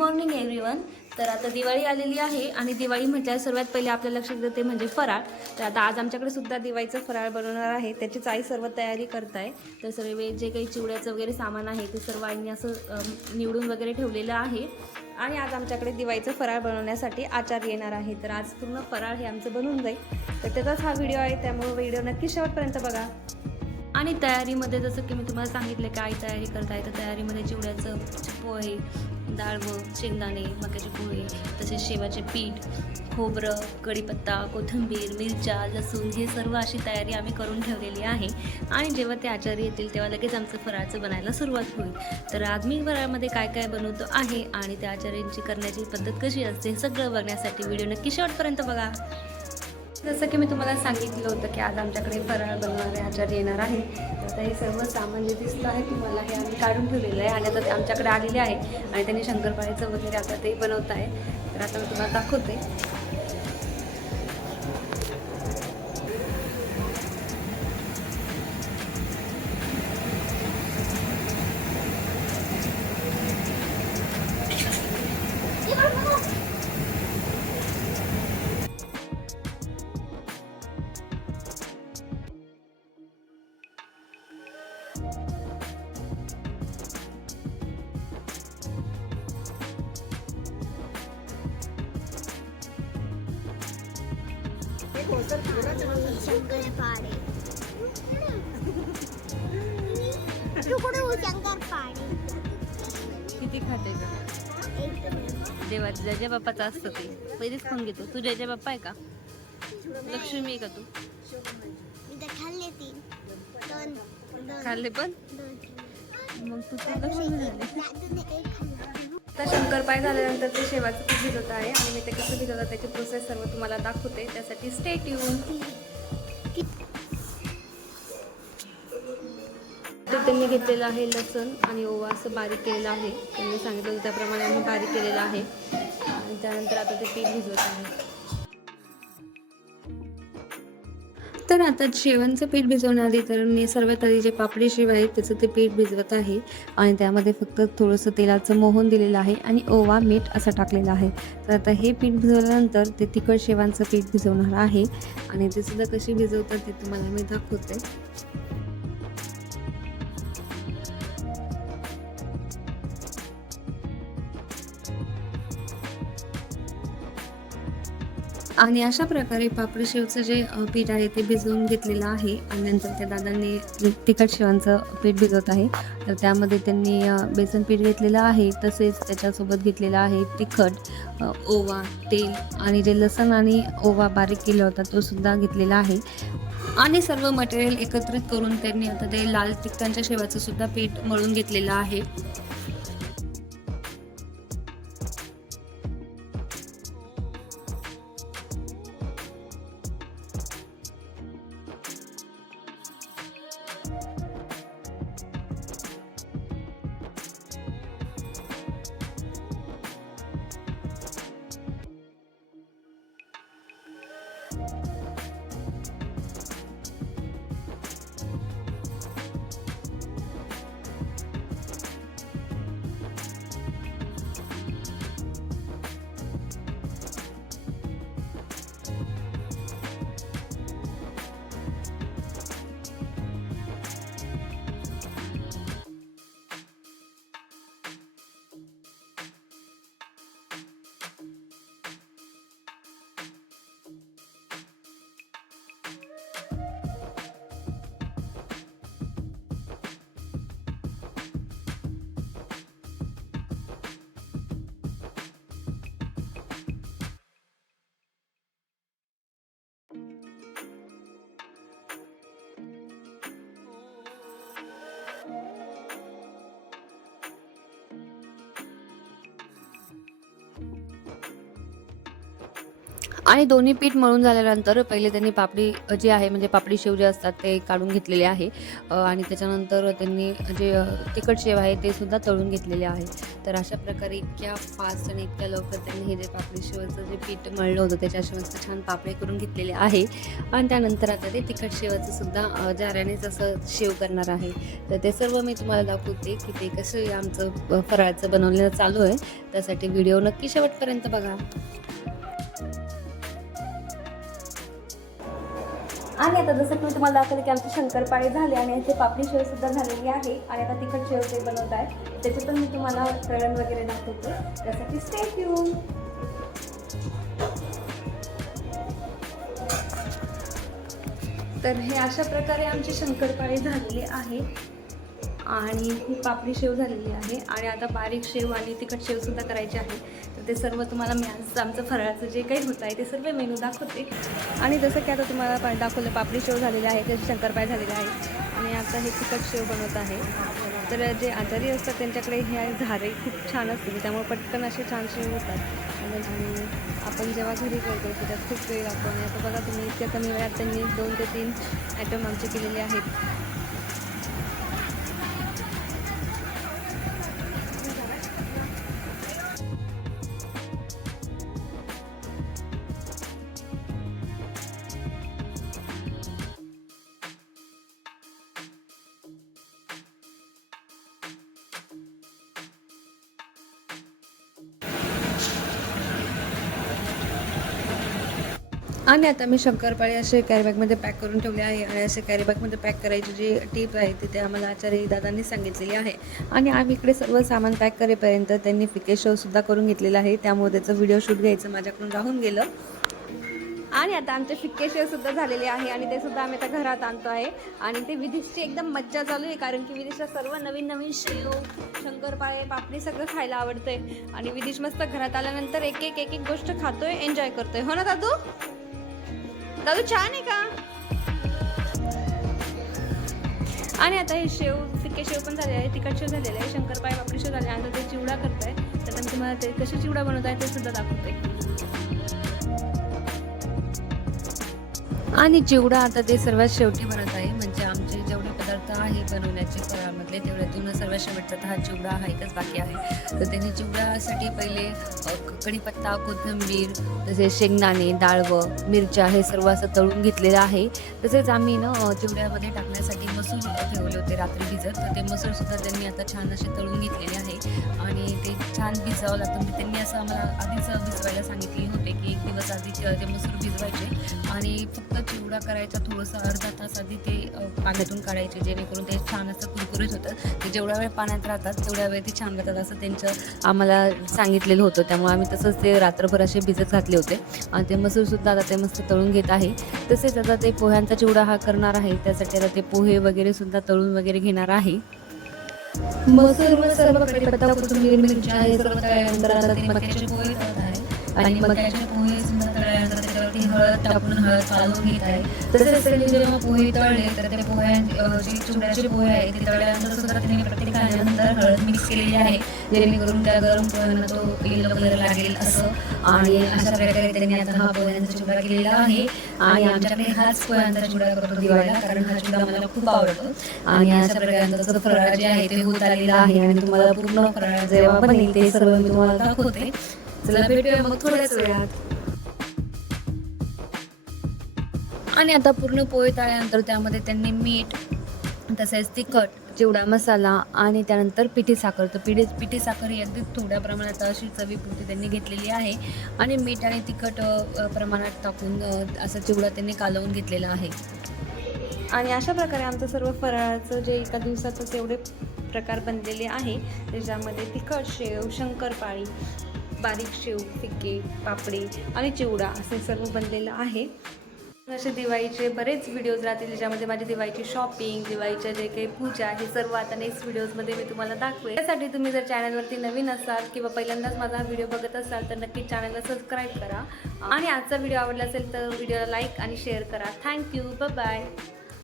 Morning everyone तर आता दिवाळी आलेली आहे आणि दिवाळी म्हटल्यावर सर्वात पहिले आपल्या लक्षात येते म्हणजे फराळ. तर आता आज आमच्याकडे सुद्धा दिवाळीचं फराळ बनवणार आहे. त्याचीच आई सर्व तयारी करत आहे तर सर्व जे काही चिवड्याचं वगैरे सामान आहे ते सर्व आईने असं निवडून वगैरे ठेवलेलं आहे. आणि आज आमच्याकडे दिवाळीचं फराळ बनवण्यासाठी आचार येणार आहे. तर आज पूर्ण फराळ हे आमचं बनून जाईल. तर त्याचाच हा व्हिडिओ आहे. त्यामुळे व्हिडिओ नक्की शेवटपर्यंत बघा. आणि तयारीमध्ये जसं की मी तुम्हाला सांगितलं काय तयारी करताय. तर तयारीमध्ये चिवड्याचं पोहे डाळवं शेंगदाणे मक्याचे पोहे तसेच शेवाचे पीठ खोबरं कढीपत्ता कोथिंबीर मिरच्या लसूण हे सर्व अशी तयारी आम्ही करून ठेवलेली आहे. आणि जेव्हा ते आचार्य येतील तेव्हा लगेच आमचं फराळचं बनायला सुरुवात होईल. तर आज मी फराळमध्ये काय काय बनवतो आहे आणि त्या आचार्यांची करण्याची पद्धत कशी असते हे सगळं बघण्यासाठी व्हिडिओ नक्की शेवटपर्यंत बघा. जसं की मी तुम्हाला सांगितलं होतं की आज आमच्याकडे फराळ बनवणारे आचार्य येणार आहे तर आता हे सर्व सामान जे दिसतं आहे तुम्हाला हे आम्ही काढून ठेवलेलं आहे आणि आता ते आमच्याकडे आलेले आहे आणि त्यांनी शंकरपाळीचं वगैरे आता ते बनवत आहे तर आता मी तुम्हाला दाखवते. शंकरपाळे शंकरपाळे किती खाते का देवा जजा बाप्पाचा असतं ते. पहिलेच खाऊन घेतो. तू जजा बाप्पा आहे का? लक्ष्मी आहे का तू? खाल्ले तीन खाल्ले पण? मग तू लक्ष्मी झाले. आता शंकरपाय झाल्यानंतर ते शेवाचं पीठ भिजवत आहे आणि मी ते कसं भिजवतं त्याची प्रोसेस सर्व तुम्हाला दाखवते. त्यासाठी स्टेट येऊन तर त्यांनी घेतलेलं आहे लसूण आणि ओवा असं बारीक केलेलं आहे. त्यांनी सांगितलं त्याप्रमाणे आम्ही बारीक केलेलं आहे. आणि त्यानंतर आता ते पीठ भिजवत आहे. तर आता शेवांचं पीठ भिजवण्याआधी तर मी सर्वात आधी जे पापडी शेव आहे त्याचं ते पीठ भिजवत आहे. आणि त्यामध्ये फक्त थोडंसं तेलाचं मोहन दिलेलं आहे आणि ओवा मीठ असं टाकलेलं आहे. तर आता हे पीठ भिजवल्यानंतर ते तिखट शेवांचं पीठ भिजवणार आहे. आणि ते सुद्धा कशी भिजवतात ते तुम्हाला मी दाखवते. आणि अशा प्रकारे पापडी शेवचं जे पीठ आहे ते भिजवून घेतलेलं आहे आणि नंतर त्या दादांनी तिखट शेवांचं पीठ भिजवत आहे. तर त्यामध्ये त्यांनी बेसन पीठ घेतलेलं आहे तसेच त्याच्यासोबत घेतलेलं आहे तिखट ओवा तेल आणि जे लसण आणि ओवा बारीक केला होता तो सुद्धा घेतलेला आहे. आणि सर्व मटेरियल एकत्रित करून त्यांनी आता ते लाल तिखटांच्या शेवाचं सुद्धा पीठ मळून घेतलेलं आहे. आणि दोन्ही पीठ मळून झाल्यानंतर पहिले त्यांनी पापडी जी आहे म्हणजे पापडी शेव जे असतात ते काढून घेतलेले आहे. आणि त्याच्यानंतर त्यांनी जे तिखट शेव आहे ते सुद्धा तळून घेतलेले आहे. तर अशा प्रकारे इतक्या फास्ट आणि इतक्या लवकर त्यांनी हे जे पापडी शेवचं जे पीठ मळलं होतं त्याच्या शेवचं छान पापडे करून घेतलेले आहे. आणि त्यानंतर आता ते तिखट शेवाचं सुद्धा जाऱ्यानेच असं शेव करणार आहे तर ते सर्व मी तुम्हाला दाखवते की ते कसं आमचं फराळाचं बनवलेलं चालू आहे. त्यासाठी व्हिडिओ नक्की शेवटपर्यंत बघा. आणि आता जसं की मी तुम्हाला दाखवलं की आमचे शंकरपाळे झाले आणि याचे पापडी शेव सुद्धा झालेली आहे आणि आता तिखट शेव ते बनवत आहे. त्याचे पण मी तुम्हाला तळण वगैरे दाखवते. त्यासाठी स्टेट येऊन तर हे अशा प्रकारे आमचे शंकरपाळे झालेले आहे आणि ही पापडी शेव झालेली आहे. आणि आता बारीक शेव आणि तिखट शेवसुद्धा करायची आहे. ते सर्व तुम्हाला मी आज आमचं फराळाचं जे काही होतं आहे ते सर्व मेनू दाखवते. आणि जसं की आता तुम्हाला पा- दाखवलं पापडी शेव झालेले आहे त्याचे शंकरपाय झालेले आहे आणि आता हे तिखट शेव बनवत आहे. तर जे आजारी असतात त्यांच्याकडे हे झारे खूप छान असतील त्यामुळे पटकन असे छान शेव होतात. आणि आपण जेव्हा घरी करतो त्याच्यात खूप वेळ लागतो. आणि आता बघा तुम्ही इतक्या कमी वेळात त्यांनी दोन ते तीन आयटम आमचे केलेले आहेत. आणि आता मी शंकरपाळी असे कॅरीबॅगमध्ये पॅक करून ठेवले आहे आणि असे कॅरीबॅगमध्ये पॅक करायची जी टीप आहे ती ते आम्हाला आचार्य दादांनी सांगितलेली आहे. आणि आम्ही इकडे सर्व सामान पॅक करेपर्यंत त्यांनी फिके शोसुद्धा करून घेतलेला आहे. त्यामुळे त्याचं व्हिडिओ शूट घ्यायचं माझ्याकडून राहून गेलं. आणि आता आमचे फिक्के शेव सुद्धा झालेले आहे आणि ते सुद्धा आम्ही आता घरात आणतो आहे. आणि ते विदेशची एकदम मज्जा चालू आहे कारण की विदेशला सर्व नवीन नवीन शेव शंकरपाळे पापडी सगळं खायला आवडतंय. आणि विदेश मस्त घरात आल्यानंतर एक एक एक एक गोष्ट खातोय एन्जॉय करतोय. हो ना दादू? दादू छान आहे का? आणि आता हे शेव फिक्के शेव पण झाले आहे तिखट शेव झालेले आहे शंकरपाळे पापडी शेव झाले आता ते चिवडा करताय. तर मी तुम्हाला ते कशी चिवडा बनवत आहे ते सुद्धा दाखवते. आणि चिवडा आता ते सर्वात शेवटी बनत आहे म्हणजे आमचे जेवढे पदार्थ आहे बनवण्याचे घेतले तेवढ्यातून सर्वात शेवटचा तर हा चिवडा हा एकच बाकी आहे. तर त्यांनी चिवड्यासाठी पहिले कढीपत्ता कोथिंबीर तसेच शेंगदाणे डाळवं मिरच्या हे सर्व असं तळून घेतलेलं आहे. तसेच आम्ही ना चिवड्यामध्ये टाकण्यासाठी मसूर ठेवले होते रात्री भिजत. तर ते मसूर सुद्धा त्यांनी आता छान असे तळून घेतलेले आहे. आणि ते छान भिजावं लागतं. त्यांनी असं आम्हाला आधीच भिजवायला सांगितले होते की एक दिवस आधी ते मसूर भिजवायचे. आणि फक्त चिवडा करायचा थोडंसं अर्धा तास आधी ते पाण्यातून काढायचे जेणेकरून ते छान असं कुरकुरीत होतं. ते जेवढ्या वेळ पाण्यात राहतात तेवढ्या वेळ ते छान राहतात असं त्यांचं आम्हाला सांगितलेलं होतं. त्यामुळे आम्ही तसंच ते रात्रभर असे भिजत घातले होते. आणि ते मसूरसुद्धा आता ते मस्त तळून घेत आहे. तसेच आता ते पोह्यांचा चिवडा हा करणार आहे. त्यासाठी आता ते पोहे वगैरे सुद्धा तळून वगैरे घेणार आहे. मसूर व कढीपत्ता कोथिंबीर मिरच्या हे सर्व तळल्यानंतर आता ते मक्याचे पोहे आहे. आणि मक्याचे हळद टाकून हळद कालवून घेत आहे. तसेच त्यांनी जेव्हा पोहे तळले तर ते पोह्या अ, जे चिवड्याचे पोहे आहेत ते तळल्यानंतर सुद्धा त्यांनी प्रत्येक खाण्यानंतर हळद मिक्स केलेली आहे. जेणेकरून त्या गरम पोह्यांना तो येलो कलर लागेल असं. आणि अशा प्रकारे त्यांनी आता हा पोह्यांचा चिवडा केलेला आहे. आणि आमच्याकडे हाच पोह्यांचा चिवडा करतो दिवाळीला कारण हा चिवडा मला खूप आवडतो. आणि अशा प्रकारचं फराळ जे आहे ते होत आलेलं आहे. आणि तुम्हाला पूर्ण फराळ जेव्हा बनेल ते सर्व मी तुम्हाला दाखवते. चला भेटूया मग थोड्याच वेळात. आणि आता पूर्ण पोहे तळल्यानंतर त्यामध्ये त्यांनी मीठ तसेच तिखट चिवडा मसाला आणि त्यानंतर पिठी साखर. तर पिठी पिठी साखर ही अगदी थोड्या प्रमाणात अशी चवीपुरती त्यांनी घेतलेली आहे. आणि मीठ आणि तिखट प्रमाणात टाकून असा चिवडा त्यांनी कालवून घेतलेला आहे. आणि अशा प्रकारे आमचं सर्व फराळाचं जे एका दिवसाचं तेवढे प्रकार बनलेले आहे. त्याच्यामध्ये तिखट शेव शंकरपाळी बारीक शेव फिक्के पापडी आणि चिवडा असे सर्व बनलेलं आहे. असे दिवाळीचे बरेच व्हिडिओज राहतील ज्याच्यामध्ये माझी दिवाळीची शॉपिंग दिवाळीच्या जे काही पूजा हे सर्व आता नेक्स्ट व्हिडिओजमध्ये मी तुम्हाला दाखवेल. त्यासाठी तुम्ही जर चॅनलवरती नवीन असाल किंवा पहिल्यांदाच माझा व्हिडिओ बघत असाल तर नक्की चॅनलला सबस्क्राईब करा. आणि आजचा व्हिडिओ आवडला असेल तर व्हिडिओला लाईक आणि शेअर करा. Thank you bye